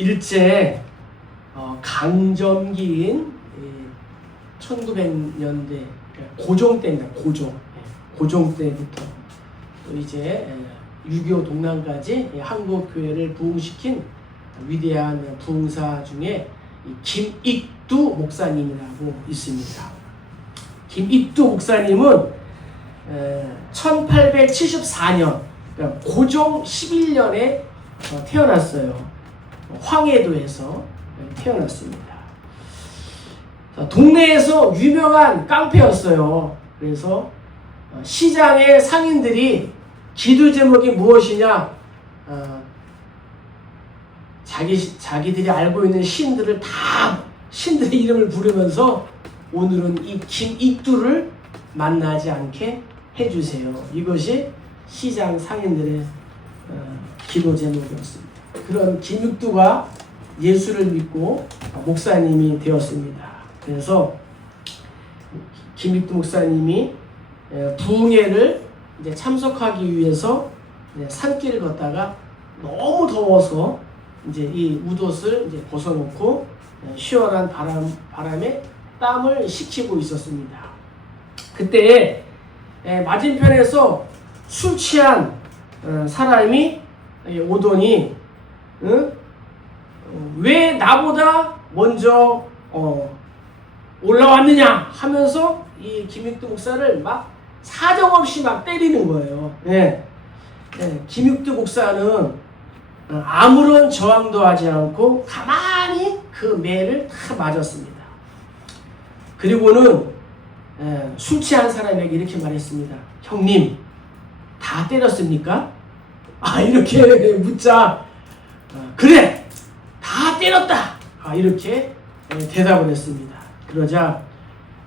일제 강점기인 1900년대 고종 때입니다. 고종 때부터 또 이제 6.25 동란까지 한국 교회를 부흥시킨 위대한 부흥사 중에 김익두 목사님이라고 있습니다. 김익두 목사님은 1874년 그러니까 고종 11년에 태어났어요. 황해도에서 태어났습니다. 동네에서 유명한 깡패였어요. 그래서 시장의 상인들이 기도 제목이 무엇이냐, 자기들이 알고 있는 신들을 다 신들의 이름을 부르면서 오늘은 이 김익두를 만나지 않게 해주세요. 이것이 시장 상인들의 기도 제목이었습니다. 그런 김익두가 예수를 믿고 목사님이 되었습니다. 그래서 김익두 목사님이 부흥회를 이제 참석하기 위해서 산길을 걷다가 너무 더워서 이제 이 웃옷을 이제 벗어놓고 시원한 바람에 땀을 식히고 있었습니다. 그때 맞은편에서 술 취한 사람이 오더니 왜 나보다 먼저 올라왔느냐 하면서 이 김익두 목사를 막 사정없이 막 때리는 거예요. 김익두 목사는 아무런 저항도 하지 않고 가만히 그 매를 다 맞았습니다. 그리고는 술 취한 사람에게 이렇게 말했습니다. 형님, 다 때렸습니까? 이렇게 묻자 그래, 다 때렸다. 이렇게 대답을 했습니다. 그러자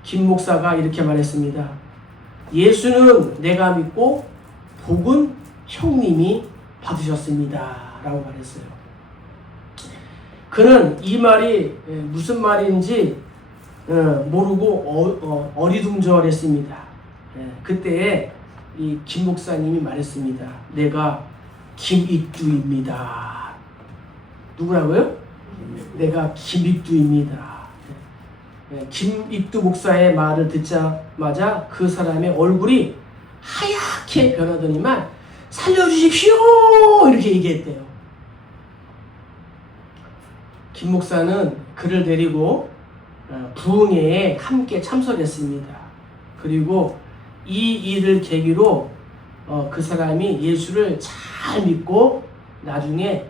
김 목사가 이렇게 말했습니다. 예수는 내가 믿고 복은 형님이 받으셨습니다. 라고 말했어요. 그는 이 말이 무슨 말인지 모르고 어리둥절했습니다. 그때 이 김 목사님이 말했습니다. 내가 김익두입니다. 누구라고요? 내가 김익두입니다. 김익두 목사의 말을 듣자마자 그 사람의 얼굴이 하얗게 변하더니만 살려주십시오! 이렇게 얘기했대요. 김 목사는 그를 데리고 부흥회에 함께 참석했습니다. 그리고 이 일을 계기로 그 사람이 예수를 잘 믿고 나중에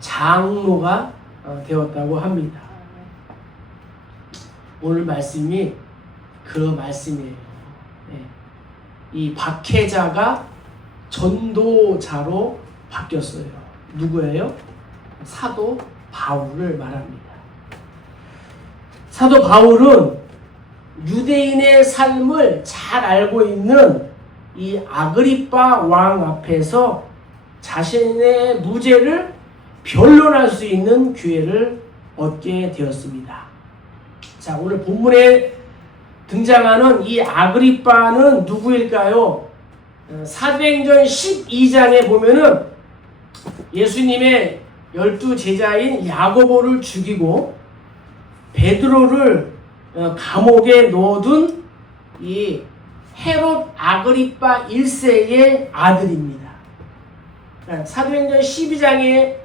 장로가 되었다고 합니다. 오늘 말씀이 그 말씀이에요. 이 박해자가 전도자로 바뀌었어요. 누구예요? 사도 바울을 말합니다. 사도 바울은 유대인의 삶을 잘 알고 있는 이 아그리빠 왕 앞에서 자신의 무죄를 변론할 수 있는 기회를 얻게 되었습니다. 자, 오늘 본문에 등장하는 이 아그리빠는 누구일까요? 사도행전 12장에 보면은 예수님의 12제자인 야고보를 죽이고 베드로를 감옥에 넣어둔 이 헤롯 아그리빠 1세의 아들입니다. 사도행전 12장에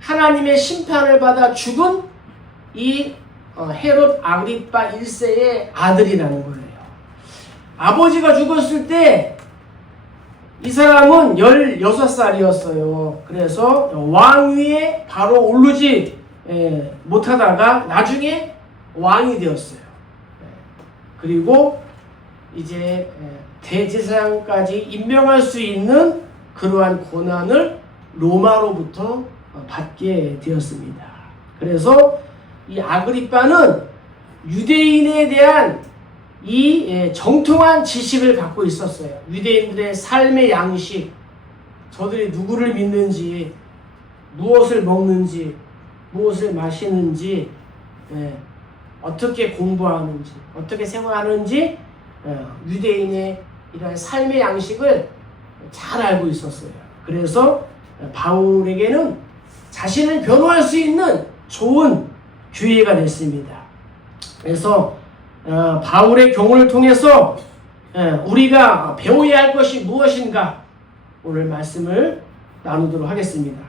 하나님의 심판을 받아 죽은 이 헤롯 아그리빠 1세의 아들이라는 거예요. 아버지가 죽었을 때 이 사람은 16살이었어요. 그래서 왕위에 바로 오르지 못하다가 나중에 왕이 되었어요. 그리고 이제 대제사장까지 임명할 수 있는 그러한 권한을 로마로부터 받게 되었습니다. 그래서 이 아그리빠는 유대인에 대한 이 정통한 지식을 갖고 있었어요. 유대인들의 삶의 양식, 저들이 누구를 믿는지, 무엇을 먹는지, 무엇을 마시는지, 어떻게 공부하는지, 어떻게 생활하는지 유대인의 이런 삶의 양식을 잘 알고 있었어요. 그래서 바울에게는 자신을 변호할 수 있는 좋은 기회가 됐습니다. 그래서 바울의 경우를 통해서 우리가 배워야 할 것이 무엇인가 오늘 말씀을 나누도록 하겠습니다.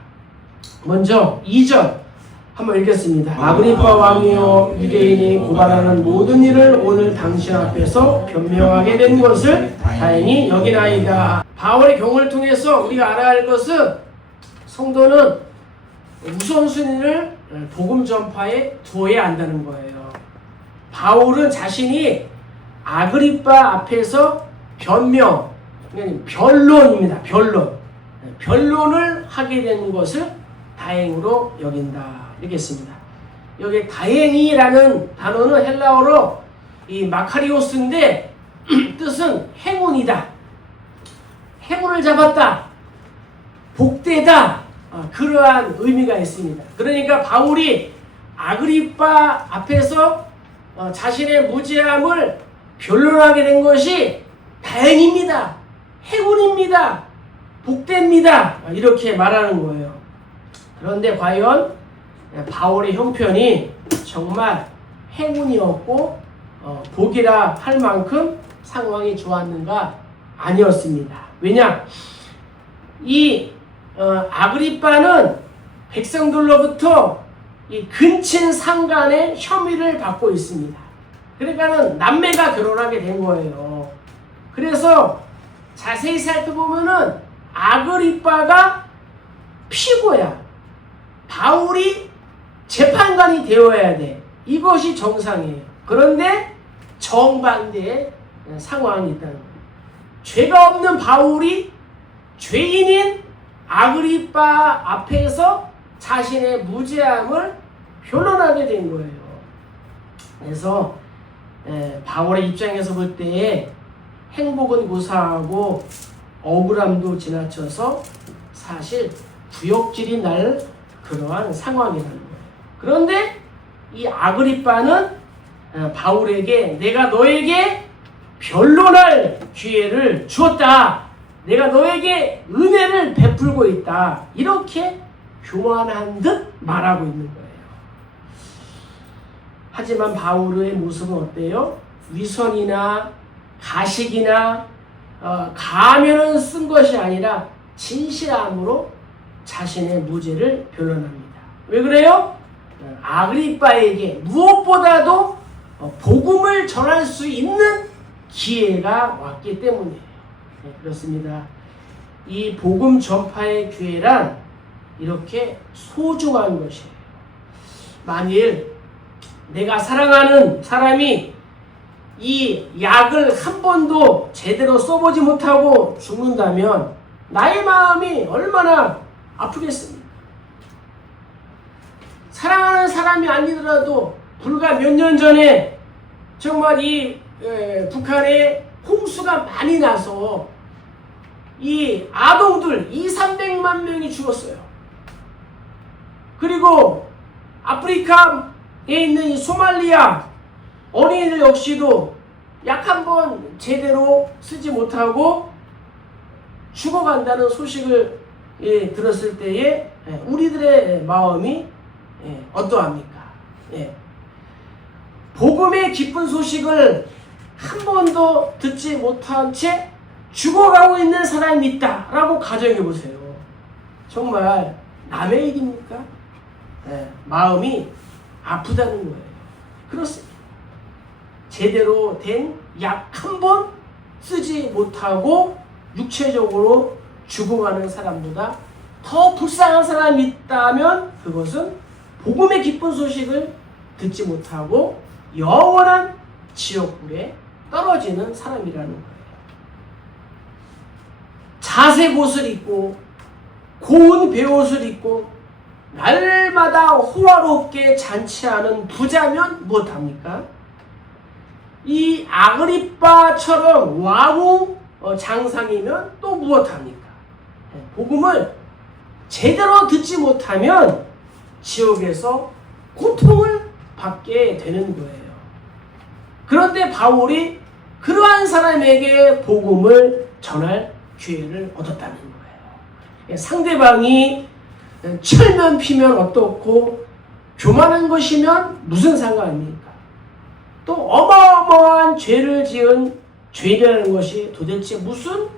먼저 2절 한번 읽겠습니다. 아그리파 왕이여 유대인이 고발하는 모든 일을 오늘 당신 앞에서 변명하게 된 것을 다행히 여기나이다. 바울의 경우를 통해서 우리가 알아야 할 것은 성도는 우선순위를 복음 전파에 두어야 한다는 거예요. 바울은 자신이 아그리파 앞에서 변론입니다. 변론을 하게 된 것을 다행으로 여긴다. 이렇게 했습니다. 여기 다행이라는 단어는 헬라어로 이 마카리오스인데 뜻은 행운이다. 행운을 잡았다. 복되다. 그러한 의미가 있습니다. 그러니까 바울이 아그리파 앞에서 자신의 무죄함을 변론하게 된 것이 다행입니다. 행운입니다. 복됩니다. 이렇게 말하는 거예요. 그런데 과연 바울의 형편이 정말 행운이었고 복이라 할 만큼 상황이 좋았는가? 아니었습니다. 왜냐? 이 아그리빠는 백성들로부터 이 근친 상간의 혐의를 받고 있습니다. 그러니까는 남매가 결혼하게 된 거예요. 그래서 자세히 살펴보면은 아그리빠가 피고야. 바울이 재판관이 되어야 돼. 이것이 정상이에요. 그런데 정반대의 상황이 있다는 거예요. 죄가 없는 바울이 죄인인 아그리빠 앞에서 자신의 무죄함을 변론하게 된 거예요. 그래서 바울의 입장에서 볼 때 행복은 고사하고 억울함도 지나쳐서 사실 구역질이 날 그러한 상황이라는 거예요. 그런데 이 아그리빠는 바울에게 내가 너에게 변론할 기회를 주었다. 내가 너에게 은혜를 베풀고 있다. 이렇게 교만한 듯 말하고 있는 거예요. 하지만 바울의 모습은 어때요? 위선이나 가식이나 가면을 쓴 것이 아니라 진실함으로 자신의 무죄를 변론합니다. 왜 그래요? 아그리빠에게 무엇보다도 복음을 전할 수 있는 기회가 왔기 때문이에요. 네, 그렇습니다. 이 복음 전파의 기회란 이렇게 소중한 것이에요. 만일 내가 사랑하는 사람이 이 약을 한 번도 제대로 써보지 못하고 죽는다면 나의 마음이 얼마나 아프겠습니까? 사랑하는 사람이 아니더라도 불과 몇 년 전에 정말 이 북한에 홍수가 많이 나서 이 아동들 200~300만 명이 죽었어요. 그리고 아프리카에 있는 이 소말리아 어린이들 역시도 약 한 번 제대로 쓰지 못하고 죽어간다는 소식을 들었을 때에 우리들의 마음이 어떠합니까? 복음의 기쁜 소식을 한 번도 듣지 못한 채 죽어가고 있는 사람이 있다라고 가정해 보세요. 정말 남의 일입니까? 마음이 아프다는 거예요. 그렇습니다. 제대로 된 약 한 번 쓰지 못하고 육체적으로 죽어가는 사람보다 더 불쌍한 사람이 있다면 그것은 복음의 기쁜 소식을 듣지 못하고 영원한 지옥불에 떨어지는 사람이라는 거예요. 자색 옷을 입고 고운 베옷을 입고 날마다 호화롭게 잔치하는 부자면 무엇합니까? 이 아그리빠처럼 와우 장상이면 또 무엇합니까? 복음을 제대로 듣지 못하면 지옥에서 고통을 받게 되는 거예요. 그런데 바울이 그러한 사람에게 복음을 전할 기회를 얻었다는 거예요. 상대방이 철면 피면 어떻고 교만한 것이면 무슨 상관입니까? 또 어마어마한 죄를 지은 죄인이라는 것이 도대체 무슨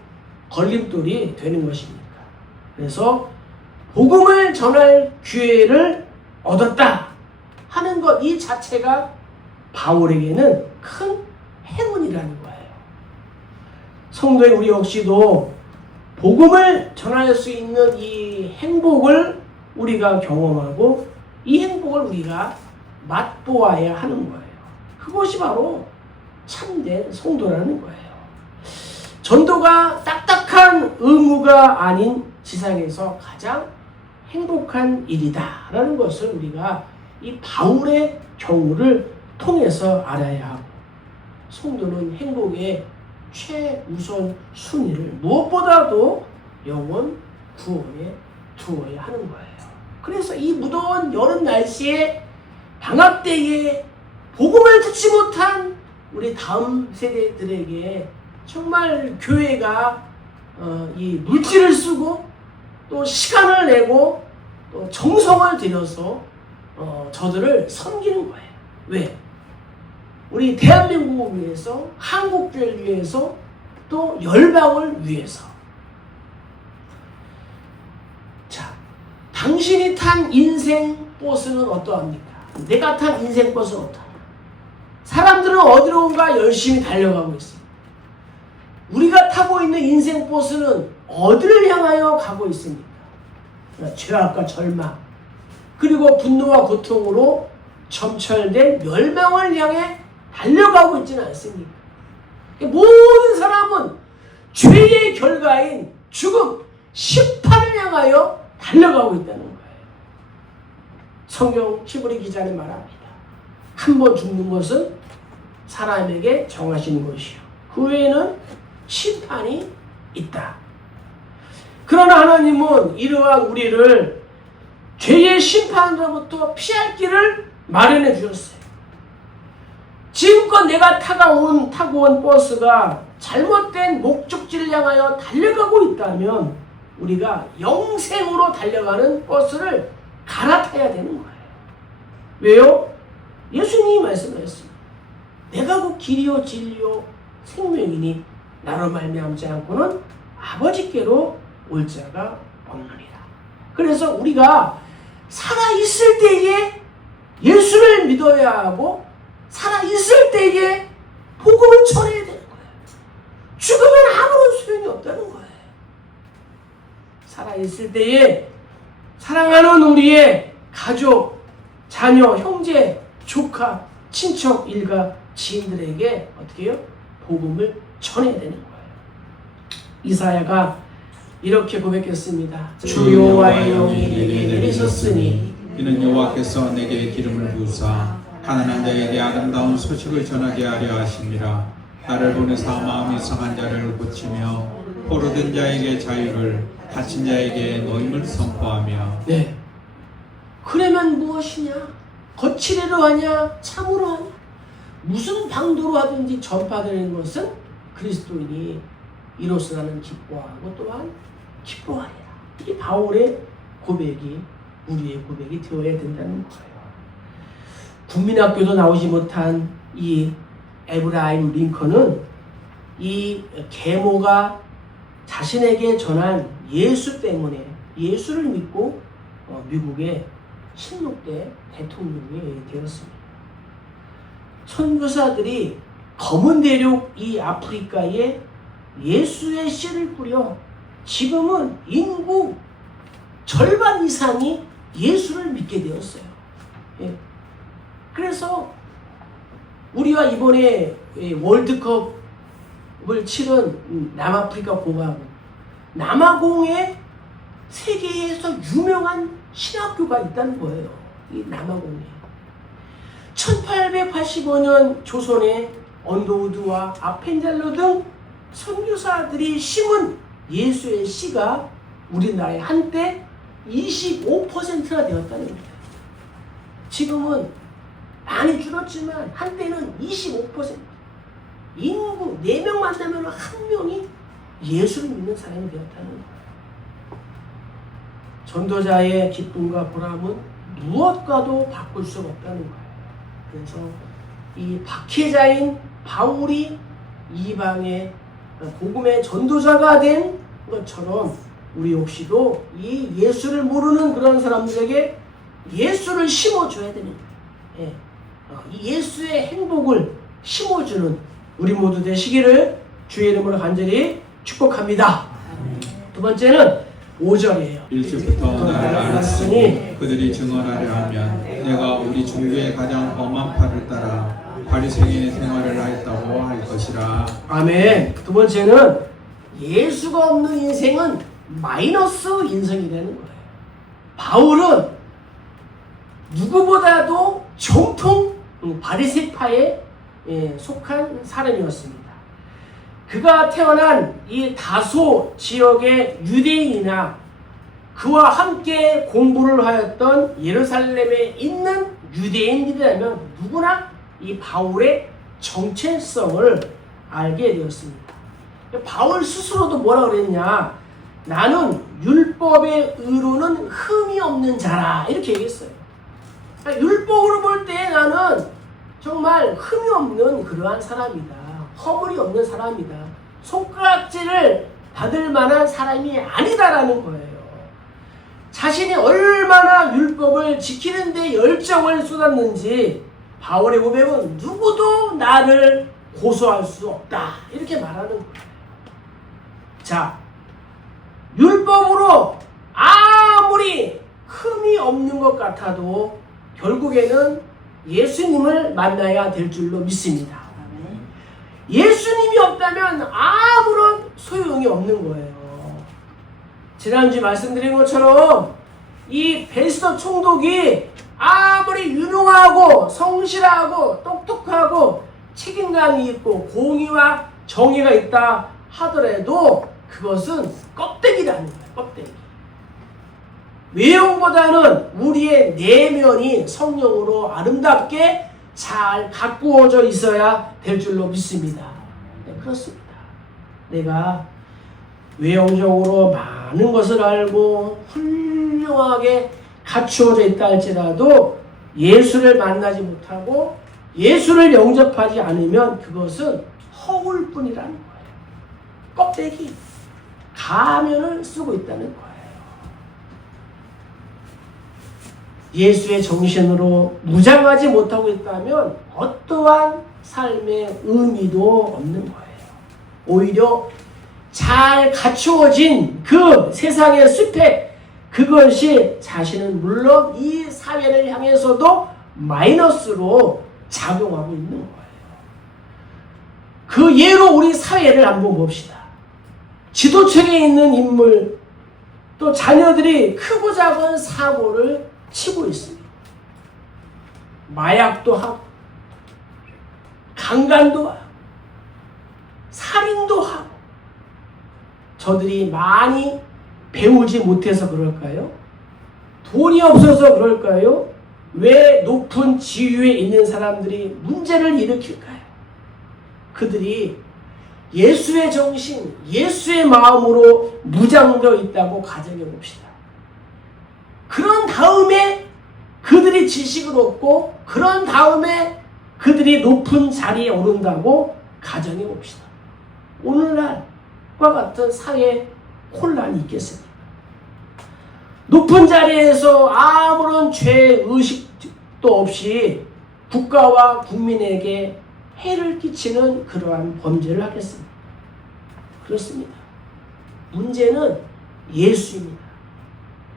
걸림돌이 되는 것입니까? 그래서 복음을 전할 기회를 얻었다 하는 것 이 자체가 바울에게는 큰 행운이라는 거예요. 성도의 우리 역시도 복음을 전할 수 있는 이 행복을 우리가 경험하고 이 행복을 우리가 맛보아야 하는 거예요. 그것이 바로 참된 성도라는 거예요. 전도가 딱딱한 의무가 아닌 지상에서 가장 행복한 일이다 라는 것을 우리가 이 바울의 경우를 통해서 알아야 하고, 성도는 행복의 최우선 순위를 무엇보다도 영혼 구원에 두어야 하는 거예요. 그래서 이 무더운 여름 날씨에 방학 때에 복음을 듣지 못한 우리 다음 세대들에게 정말 교회가 이 물질을 쓰고 또 시간을 내고 또 정성을 들여서 저들을 섬기는 거예요. 왜? 우리 대한민국을 위해서, 한국교회를 위해서, 또 열방을 위해서. 자, 당신이 탄 인생 버스는 어떠합니까? 내가 탄 인생 버스는 어떠합니까? 사람들은 어디론가 열심히 달려가고 있습니다. 우리가 타고 있는 인생 버스는 어디를 향하여 가고 있습니까? 죄악과 절망, 그리고 분노와 고통으로 점철된 멸망을 향해 달려가고 있지는 않습니까? 모든 사람은 죄의 결과인 죽음, 심판을 향하여 달려가고 있다는 거예요. 성경 히브리 기자는 말합니다. 한 번 죽는 것은 사람에게 정하신 것이요, 그 외에는 심판이 있다. 그러나 하나님은 이러한 우리를 죄의 심판으로부터 피할 길을 마련해 주셨어요. 지금껏 내가 타고 온 버스가 잘못된 목적지를 향하여 달려가고 있다면 우리가 영생으로 달려가는 버스를 갈아타야 되는 거예요. 왜요? 예수님이 말씀하셨습니다. 내가 곧 길이요 진리요 생명이니 나로 말미암지 않고는 아버지께로 올 자가 없느니라. 그래서 우리가 살아있을 때에 예수를 믿어야 하고 살아있을 때에 복음을 전해야 되는 거예요. 죽으면 아무런 소용이 없다는 거예요. 살아있을 때에 사랑하는 우리의 가족, 자녀, 형제, 조카, 친척, 일가, 지인들에게 어떻게 해요? 복음을 전해야 되는 거예요. 이사야가 이렇게 고백했습니다. 주 여호와의 영이 내게 내리셨으니 이는 여호와께서 내게 기름을 부으사 가난한 자에게 아름다운 소식을 전하게 하려 하심이라. 나를 보내사 마음이 상한 자를 고치며 포로된 자에게 자유를, 다친 자에게 노임을 선포하며. 네. 그러면 무엇이냐? 거칠애로 하냐? 참으로 하냐? 무슨 방도로 하든지 전파되는 것은 그리스도인이 이로써 나는 기뻐하고 또한 기뻐하리라. 이 바울의 고백이 우리의 고백이 되어야 된다는 거예요. 국민학교도 나오지 못한 이 에브라임 링컨은 이 계모가 자신에게 전한 예수 때문에 예수를 믿고 미국의 16대 대통령이 되었습니다. 선교사들이 검은 대륙 이 아프리카에 예수의 씨를 뿌려 지금은 인구 절반 이상이 예수를 믿게 되었어요. 예. 그래서 우리가 이번에 월드컵을 치른 남아프리카 공화국, 남아공에 세계에서 유명한 신학교가 있다는 거예요. 이 남아공에 1885년 조선의 언더우드와 아펜젤러 등 선교사들이 심은 예수의 씨가 우리나라에 한때 25%가 되었다는 거예요. 지금은 많이 줄었지만 한때는 25%. 인구 4명 만나면 1명이 예수를 믿는 사람이 되었다는 거예요. 전도자의 기쁨과 보람은 무엇과도 바꿀 수가 없다는 거예요. 그래서 이 박해자인 바울이 이방의 복음의 전도자가 된 것처럼 우리 역시도 이 예수를 모르는 그런 사람들에게 예수를 심어줘야 되는 거예요. 이 예수의 행복을 심어주는 우리 모두 되시기를 주의 이름으로 간절히 축복합니다. 두 번째는 5절이에요. 일찍부터 나를 알았으니 그들이 증언하려 하면 내가 우리 종교의 가장 험한 팔을 따라 바리새인의 생활을 하였다고 할 것이라. 아멘. 두 번째는 예수가 없는 인생은 마이너스 인생이라는 거예요. 바울은 누구보다도 정통 바리새파에 속한 사람이었습니다. 그가 태어난 이 다소 지역의 유대인이나 그와 함께 공부를 하였던 예루살렘에 있는 유대인들이라면 누구나 이 바울의 정체성을 알게 되었습니다. 바울 스스로도 뭐라 그랬냐? 나는 율법의 의로는 흠이 없는 자라 이렇게 얘기했어요. 그러니까 율법으로 볼 때 나는 정말 흠이 없는 그러한 사람이다. 허물이 없는 사람이다. 손가락질을 받을 만한 사람이 아니다라는 거예요. 자신이 얼마나 율법을 지키는 데 열정을 쏟았는지 바울의 고백은 누구도 나를 고소할 수 없다 이렇게 말하는 거예요. 자, 율법으로 아무리 흠이 없는 것 같아도 결국에는 예수님을 만나야 될 줄로 믿습니다. 예수님이 없다면 아무런 소용이 없는 거예요. 지난주 말씀드린 것처럼 이 베스도 총독이 아무리 유능하고 성실하고 똑똑하고 책임감이 있고 공의와 정의가 있다 하더라도 그것은 껍데기라는 거예요. 껍데기. 외형보다는 우리의 내면이 성령으로 아름답게 잘 가꾸어져 있어야 될 줄로 믿습니다. 네, 그렇습니다. 내가 외형적으로 많은 것을 알고 훌륭하게 갖추어져 있다 할지라도 예수를 만나지 못하고 예수를 영접하지 않으면 그것은 허울 뿐이라는 거예요. 껍데기, 가면을 쓰고 있다는 거예요. 예수의 정신으로 무장하지 못하고 있다면 어떠한 삶의 의미도 없는 거예요. 오히려 잘 갖추어진 그 세상의 스펙, 그것이 자신은 물론 이 사회를 향해서도 마이너스로 작용하고 있는 거예요. 그 예로 우리 사회를 한번 봅시다. 지도층에 있는 인물, 또 자녀들이 크고 작은 사고를 치고 있습니다. 마약도 하고, 강간도 하고, 살인도 하고, 저들이 많이 배우지 못해서 그럴까요? 돈이 없어서 그럴까요? 왜 높은 지위에 있는 사람들이 문제를 일으킬까요? 그들이 예수의 정신, 예수의 마음으로 무장되어 있다고 가정해 봅시다. 그런 다음에 그들이 지식을 얻고 그런 다음에 그들이 높은 자리에 오른다고 가정해 봅시다. 오늘날과 같은 사회 혼란이 있겠습니까? 높은 자리에서 아무런 죄의식도 없이 국가와 국민에게 해를 끼치는 그러한 범죄를 하겠습니다. 그렇습니다. 문제는 예수입니다.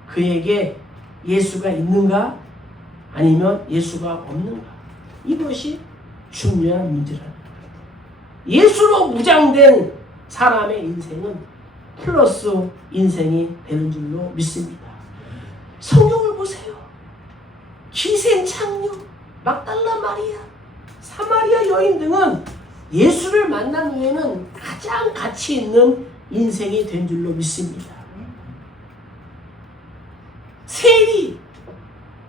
그에게 예수가 있는가 아니면 예수가 없는가, 이것이 중요한 문제라는 거예요. 예수로 무장된 사람의 인생은 플러스 인생이 되는 줄로 믿습니다. 성경을 보세요. 기생창녀, 막달라 마리아, 사마리아 여인 등은 예수를 만난 후에는 가장 가치 있는 인생이 된 줄로 믿습니다. 세리,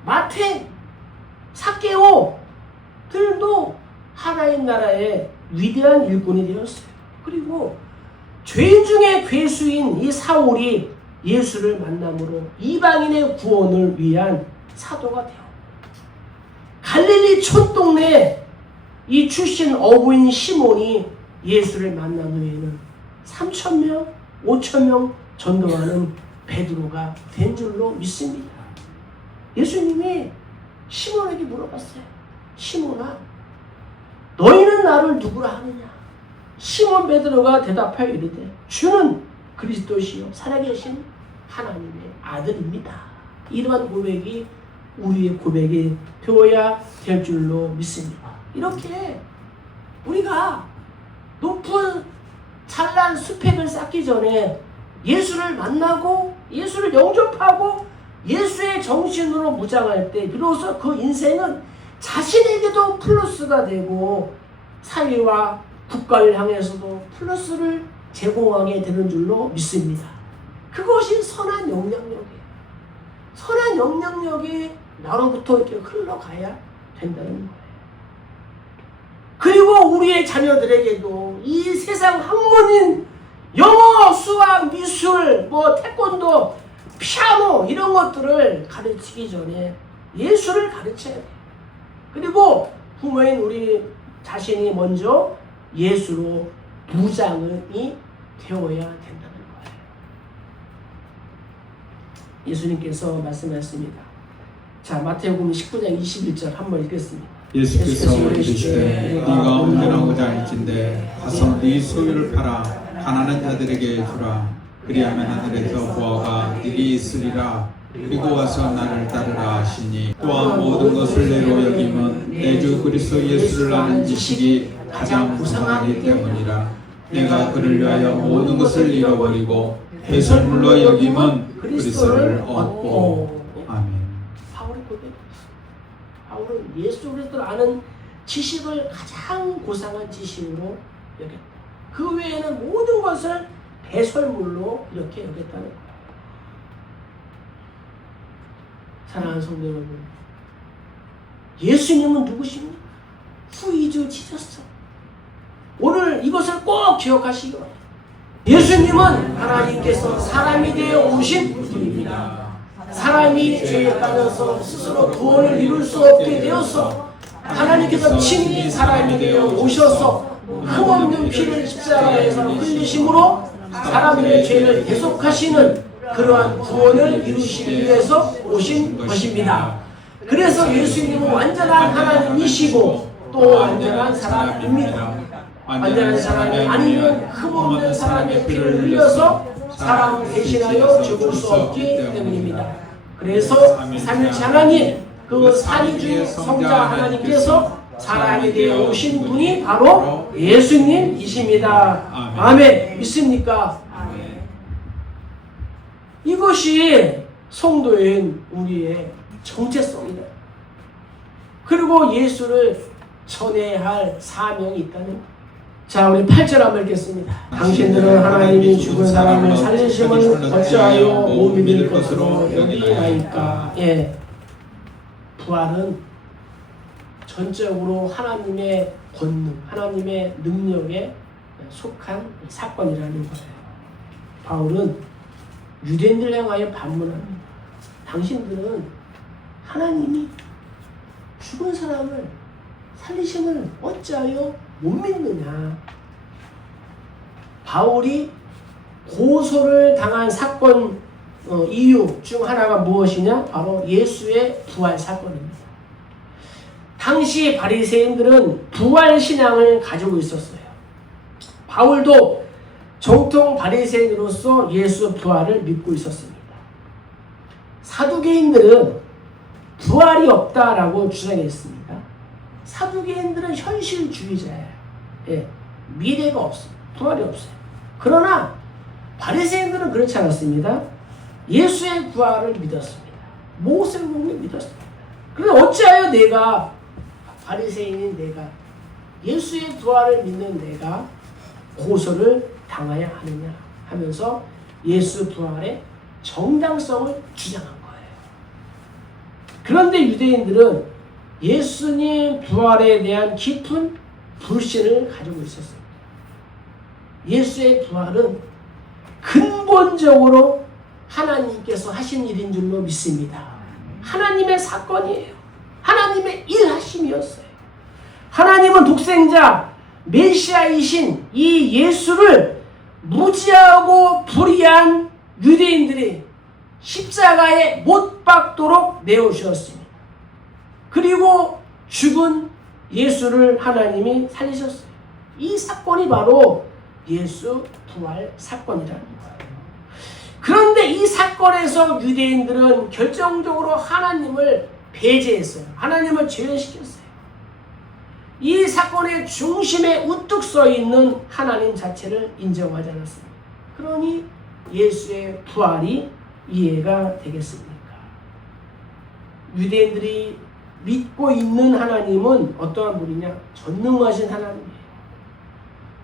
마태, 삭개오들도 하나님 나라의 위대한 일꾼이 되었어요. 그리고 죄인 중에 괴수인 이 사울이 예수를 만남으로 이방인의 구원을 위한 사도가 되어 갈릴리 촌동네 이 출신 어부인 시몬이 예수를 만난 후에는 3,000명, 5,000명 전도하는 베드로가 된 줄로 믿습니다. 예수님이 시몬에게 물어봤어요. 시몬아, 너희는 나를 누구라 하느냐? 시몬 베드로가 대답하여 이르되 주는 그리스도시요 살아계신 하나님의 아들입니다. 이러한 고백이 우리의 고백이 되어야 될 줄로 믿습니다. 이렇게 우리가 높은 찬란 스펙을 쌓기 전에 예수를 만나고 예수를 영접하고 예수의 정신으로 무장할 때 비로소 그 인생은 자신에게도 플러스가 되고 사회와 국가를 향해서도 플러스를 제공하게 되는 줄로 믿습니다. 그것이 선한 영향력이에요. 선한 영향력이 나로부터 이렇게 흘러가야 된다는 거예요. 그리고 우리의 자녀들에게도 이 세상 학문인 영어, 수학, 미술, 태권도, 피아노 이런 것들을 가르치기 전에 예수를 가르쳐야 돼요. 그리고 부모인 우리 자신이 먼저 예수로 무장이 되어야 된다는 거예요. 예수님께서 말씀하셨습니다. 자, 마태복음 19장 21절 한번 읽겠습니다. 예수께서 이르시되 네가 온전하고자 할진대 가서 네 소유를 팔아 가난한 자들에게 주라. 그리하면 하늘에서 보아가 네게 있으리라. 그리고 와서 나를 따르라 하시니 또한 모든 것을 내로 여김은 내 주 그리스도 예수를 아는 지식이 가장 무상하기 때문이라. 내가 그를 위하여 모든 것을 잃어버리고 배설물로 여김은 그리스도를 얻고. 아멘. 바울은 예수 그리스도를 아는 지식을 가장 고상한 지식으로 여겼다. 그 외에는 모든 것을 배설물로 이렇게 여겼다는 거예요. 사랑하는 성도 여러분, 예수님은 누구십니까? Who is Jesus? 오늘 이것을 꼭 기억하시기 바랍니다. 예수님은 하나님께서 사람이 되어 오신 분입니다. 사람이 죄에 빠져서 스스로 구원을 이룰 수 없게 되어서 하나님께서 친히 사람이 되어 오셔서 흠없는 피를 십자가에서 흘리심으로 사람들의 죄를 대속하시는 그러한 구원을 이루시기 위해서 오신 것입니다. 그래서 예수님은 완전한 하나님이시고 또 완전한 사람입니다. 완전한 사람이 아니면 흠없는 사람의 피를 흘려서 사람 대신하여 죽을 수 없기 때문입니다. 그래서 삼위일체 하나님, 그 삼위주의 성자 하나님께서 사람이 되어 오신 분이 바로 예수님이십니다. 아멘. 믿습니까? 이것이 성도인 우리의 정체성이다. 그리고 예수를 전해야 할 사명이 있다는 것. 자, 우리 8절 한번 읽겠습니다. 당신들은 하나님이 죽은 사람을 살리심을 어찌하여 못 믿을 것으로 여기나이까. 예, 부활은 전적으로 하나님의 권능, 하나님의 능력에 속한 사건이라는 거예요. 바울은 유대인들 향하여 반문합니다. 당신들은 하나님이 죽은 사람을 살리심을 어찌하여 못 믿느냐. 바울이 고소를 당한 사건 이유 중 하나가 무엇이냐? 바로 예수의 부활 사건입니다. 당시 바리새인들은 부활 신앙을 가지고 있었어요. 바울도 정통 바리새인으로서 예수 부활을 믿고 있었습니다. 사두개인들은 부활이 없다라고 주장했습니다. 사두개인들은 현실주의자예요. 예, 미래가 없습니다. 부활이 없어요. 그러나 바리새인들은 그렇지 않았습니다. 예수의 부활을 믿었습니다. 모세복음을 믿었습니다. 그런데 어찌하여 내가 바리새인인 내가 예수의 부활을 믿는 내가 고소를 당해야 하느냐 하면서 예수 부활의 정당성을 주장한 거예요. 그런데 유대인들은 예수님 부활에 대한 깊은 불신을 가지고 있었습니다. 예수의 부활은 근본적으로 하나님께서 하신 일인 줄로 믿습니다. 하나님의 사건이에요. 하나님의 일하심이었어요. 하나님은 독생자 메시아이신 이 예수를 무지하고 불의한 유대인들이 십자가에 못 박도록 내어주셨습니다. 그리고 죽은 예수를 하나님이 살리셨어요. 이 사건이 바로 예수 부활 사건이라는 거예요. 그런데 이 사건에서 유대인들은 결정적으로 하나님을 배제했어요. 하나님을 제외시켰어요. 이 사건의 중심에 우뚝 서 있는 하나님 자체를 인정하지 않았습니다. 그러니 예수의 부활이 이해가 되겠습니까? 유대인들이 믿고 있는 하나님은 어떠한 분이냐? 전능하신 하나님이에요.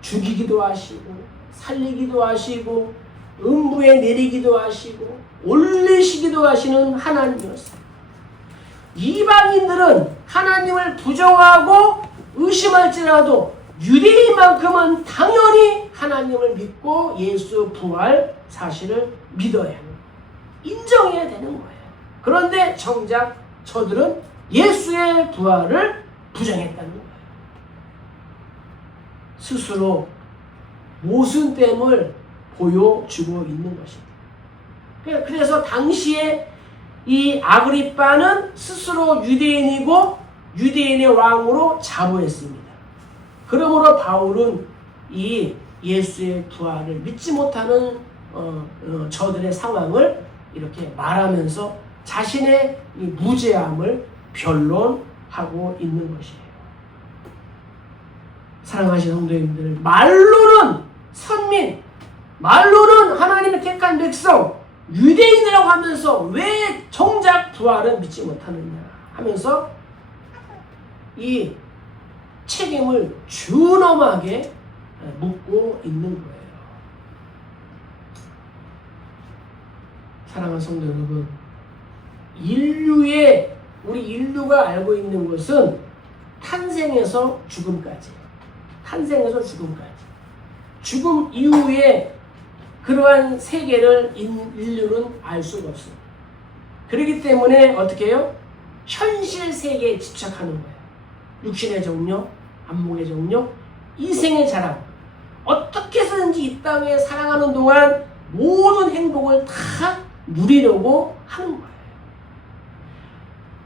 죽이기도 하시고 살리기도 하시고 음부에 내리기도 하시고 올리시기도 하시는 하나님이었어요. 이방인들은 하나님을 부정하고 의심할지라도 유대인만큼은 당연히 하나님을 믿고 예수 부활 사실을 믿어야 하는 거예요. 인정해야 되는 거예요. 그런데 정작 저들은 예수의 부활을 부정했다는 거예요. 스스로 모순됨을 보여주고 있는 것입니다. 그래서 당시에 이 아그리빠는 스스로 유대인이고 유대인의 왕으로 자부했습니다. 그러므로 바울은 이 예수의 부활을 믿지 못하는 저들의 상황을 이렇게 말하면서 자신의 이 무죄함을 변론하고 있는 것이에요. 사랑하시는 성도님들, 말로는 선민, 말로는 하나님의 택한 백성, 유대인이라고 하면서 왜 정작 부활은 믿지 못하느냐 하면서 이 책임을 준엄하게 묻고 있는 거예요. 사랑하는 성도 여러분, 우리 인류가 알고 있는 것은 탄생에서 죽음까지, 탄생에서 죽음까지, 죽음 이후에 그러한 세계를 인류는 알 수가 없습니다. 그렇기 때문에 어떻게 해요? 현실 세계에 집착하는 거예요. 육신의 정욕, 안목의 정욕, 이생의 자랑. 어떻게 해서든지 이 땅에 살아가는 동안 모든 행복을 다 누리려고 하는 거예요.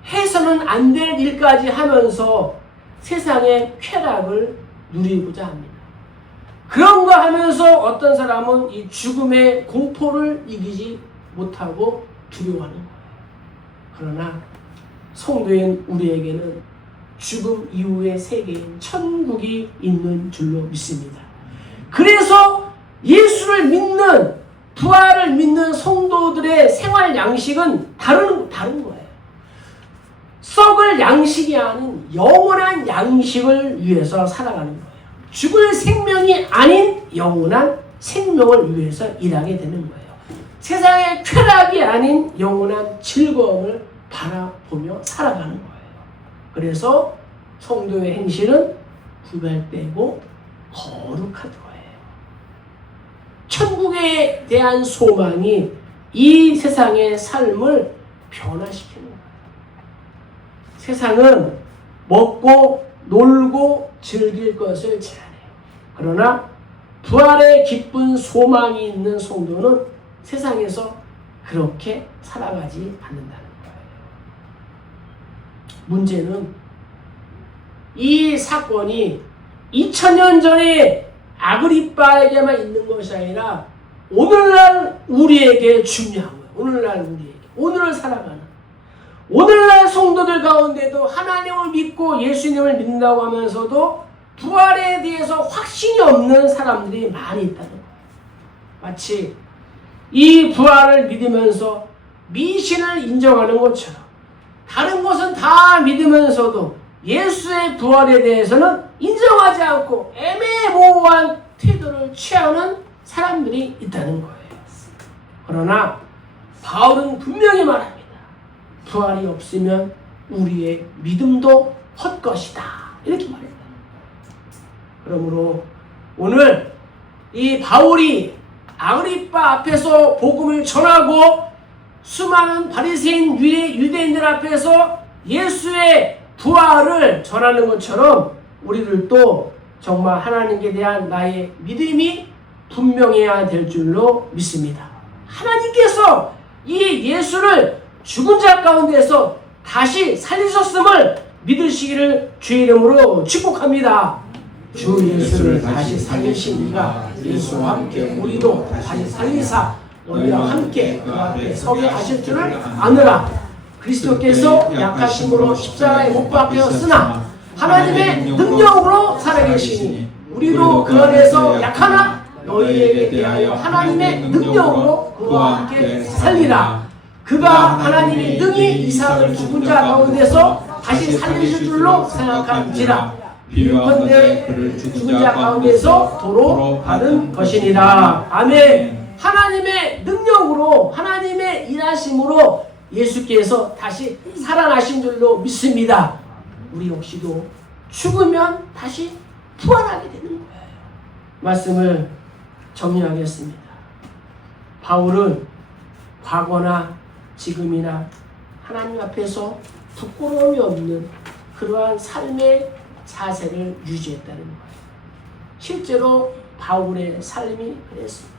해서는 안 될 일까지 하면서 세상의 쾌락을 누리고자 합니다. 그런가 하면서 어떤 사람은 이 죽음의 공포를 이기지 못하고 두려워하는 거예요. 그러나 성도인 우리에게는 죽음 이후의 세계인 천국이 있는 줄로 믿습니다. 그래서 예수를 믿는, 부활을 믿는 성도들의 생활 양식은 다른 거예요. 썩을 양식이 아닌 영원한 양식을 위해서 살아가는 거예요. 죽을 생명이 아닌 영원한 생명을 위해서 일하게 되는 거예요. 세상의 쾌락이 아닌 영원한 즐거움을 바라보며 살아가는 거예요. 그래서 성도의 행실은 구별되고 거룩한 거예요. 천국에 대한 소망이 이 세상의 삶을 변화시키는 거예요. 세상은 먹고 놀고 즐길 것을 제한해요. 그러나 부활의 기쁜 소망이 있는 성도는 세상에서 그렇게 살아가지 않는다는 거예요. 문제는 이 사건이 2000년 전에 아그리빠에게만 있는 것이 아니라 오늘날 우리에게 중요한 거예요. 오늘날 우리에게. 오늘을 살아가는. 오늘날 성도들 가운데도 하나님을 믿고 예수님을 믿는다고 하면서도 부활에 대해서 확신이 없는 사람들이 많이 있다는 거예요. 마치 이 부활을 믿으면서 미신을 인정하는 것처럼 다른 것은 다 믿으면서도 예수의 부활에 대해서는 인정하지 않고 애매모호한 태도를 취하는 사람들이 있다는 거예요. 그러나 바울은 분명히 말합니다. 부활이 없으면 우리의 믿음도 헛것이다. 이렇게 말했다. 그러므로 오늘 이 바울이 아그리빠 앞에서 복음을 전하고 수많은 바리새인 유대인들 앞에서 예수의 부활을 전하는 것처럼 우리들도 정말 하나님께 대한 나의 믿음이 분명해야 될 줄로 믿습니다. 하나님께서 이 예수를 죽은 자 가운데서 다시 살리셨음을 믿으시기를 주의 이름으로 축복합니다. 주 예수를 다시 살리신 이가 예수와 함께 우리도 다시 살리사 너희와 함께 그 앞에 서게 하실 줄을 아느라. 그리스도께서 약하심으로 십자가에 못 박혔으나 하나님의 능력으로 살아계시니 우리도 그 안에서 약하나 너희에게 대하여 하나님의 능력으로 그와 함께 살리라. 그가 하나님이 능히 이삭을 죽은 자 가운데서 다시 살리실 줄로 생각한지라. 비유컨대 그를 죽은 자 가운데서 도로 받은 것이니라. 아멘. 하나님의 능력으로 하나님의 일하심으로 예수께서 다시 살아나신 줄로 믿습니다. 우리 역시도 죽으면 다시 부활하게 되는 거예요. 말씀을 정리하겠습니다. 바울은 과거나 지금이나 하나님 앞에서 부끄러움이 없는 그러한 삶의 자세를 유지했다는 거예요. 실제로 바울의 삶이 그랬습니다.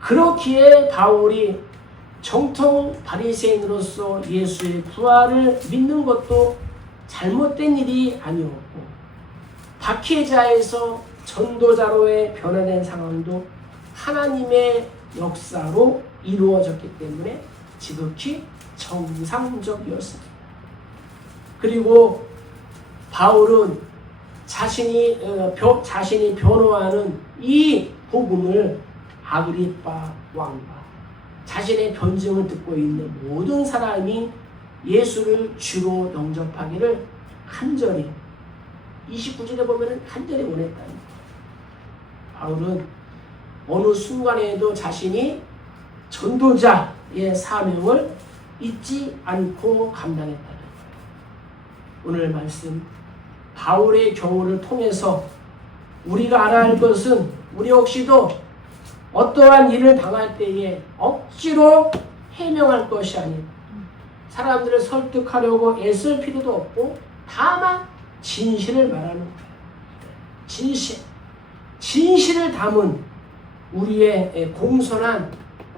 그렇기에 바울이 정통 바리새인으로서 예수의 부활을 믿는 것도 잘못된 일이 아니었고 박해자에서 전도자로의 변화된 상황도 하나님의 역사로 이루어졌기 때문에 지극히 정상적이었습니다. 그리고 바울은 자신이 변호하는 이 복음을 아그리빠 왕과 자신의 변증을 듣고 있는 모든 사람이 예수를 주로 영접하기를 간절히 29절에 보면 간절히 원했다는 거예요. 바울은 어느 순간에도 자신이 전도자의 사명을 잊지 않고 감당했다는 거예요. 오늘 말씀 바울의 경우를 통해서 우리가 알아야 할 것은 우리 역시도 어떠한 일을 당할 때에 억지로 해명할 것이 아니고 사람들을 설득하려고 애쓸 필요도 없고 다만 진실을 말하는 거예요. 진실을 담은 우리의 공손한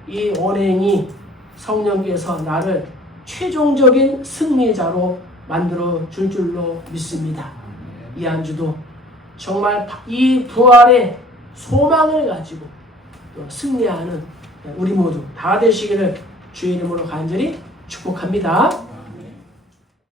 이 언행이 성령께서 나를 최종적인 승리자로 만들어 줄 줄로 믿습니다. 이 한 주도 정말 이 부활의 소망을 가지고 승리하는 우리 모두 다 되시기를 주의 이름으로 간절히 축복합니다.